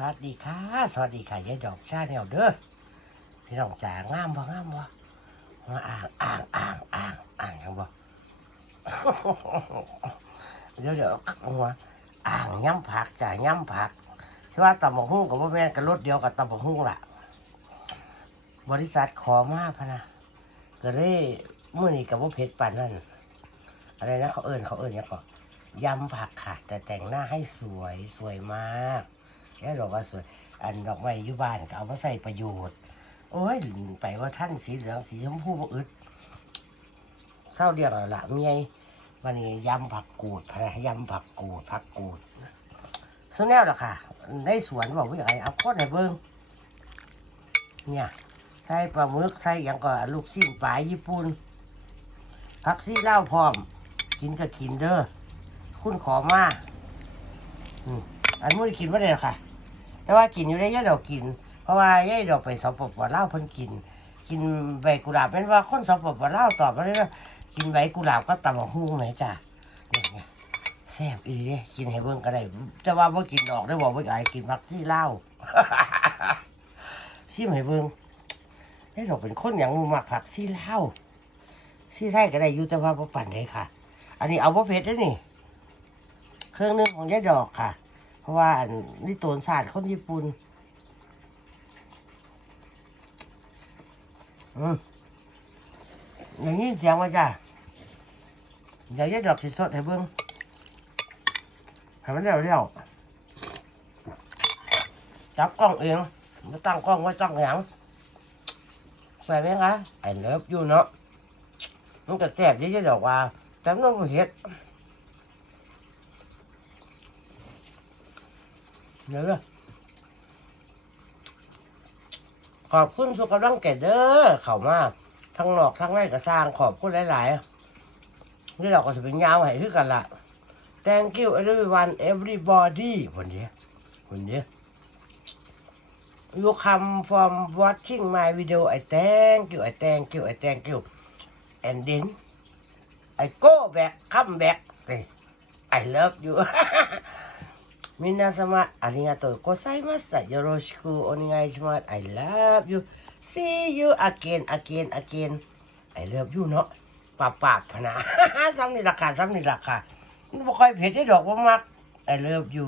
สวัสดีค่ะ สวัสดีค่ะยายดอกชาแนลเด้อพี่น้องจ๋างามบ่งามบ่มาอ่างอ่างอ่างอ่างอ่างยังบ่เดี๋ยวเดี๋ยวหัวอ่างย่ำผักจ่าย่ำผักที่ว่าตำบักหุ่งกับว่าแม่นกับรถเดียวกับตำบักหุ่งล่ะ บริษัทขอมาพะนะก็เลยมื่อนี้กับว่าเพชรปานนั่นอะไรนะเขาเอิญเขาเอิญยังก็ยำผักค่ะ แต่แต่งหน้าให้สวยสวยมาก แล้วดอกว่าสวย อันดอกไม้อยู่บ้านก็เอามาใส่ประโยชน์ โอ้ยไปว่าท่านสีเหลืองสีชมพูบ่อึดเศร้าเดียวแล้วละมียวันนี้ยำผักกูดพะนะยำผักกูดผักกูดส่วนแนวล่ะค่ะ ได้สวนบอกว่าอย่างไรเอาโคตรให้เบิ้งเนี่ยใส่ปลาหมึกใส่อย่างก็ลูกชิ้นปลาญี่ปุ่นผักซีเหล้าพร้อม กินก็กินเด้อคุณขอมาอันนู้นกินไม่ได้หรอกค่ะ แต่ว่ากินอยู่ได้ย่าดอกกิน เพราะว่าย่าดอกไปสปปลาวเพิ่นกิน กินใบกุหลาบเป็นว่าคนสปปลาวตอบมาเลยว่ากินใบกุหลาบก็ตำบักหุ่งไหมจ้ะเนี่ยแซ่บอีเด้กินให้เบิ่งก็ได้แต่ว่าบ่กินดอกได้บอกว่าอยากให้กินผักซี่เหล้าซิมให้เบิ่งย่าดอกเป็นคนอย่างมักผักซี่เหล้าซี่ไทยก็ได้อยู่แต่ว่าบ่ปั่นเลยค่ะ อันนี้เอาบ่เผ็ดเด้อนี่ เครื่องนึงของย่าดอกค่ะ ราะว่านนี่โตนศาสตร์คนญี่ปุ่นอืมอย่างนี้เสียงว่าจ้ะเดี๋ยวยัดดอกสิสดให้เบิ้งให้มันเร็วเร็วๆจับกล้องเองไม่ตั้งกล้องไว้ตั้งหยังสวยไหมคะไอ้เลิฟอยู่เนาะมันก็แซ่บเยัดดอกว่าแต่มันต้องเห็ด เดี๋ยวนะขอบคุณทุกกำลังใจเด้อเข้ามาทั้งนอกทั้งในก็สร้างขอบคุณหลายๆนี่เราก็จะเป็นยาวให้คือกันละ thank you everyone everybody วันนี้วันนี้ you come from watching my video I thank you I thank you I thank you and then I go back come back I love you 皆様、ありがとうございました。よろしくお願いします。I love you. See you again, again, again. I love you เนาะปากปากพะนะ ซ้ำนี่ราคาซ้ำนี่ราคามันบ่ค่อยเผ็ดได้ดอกว่ามัก I love you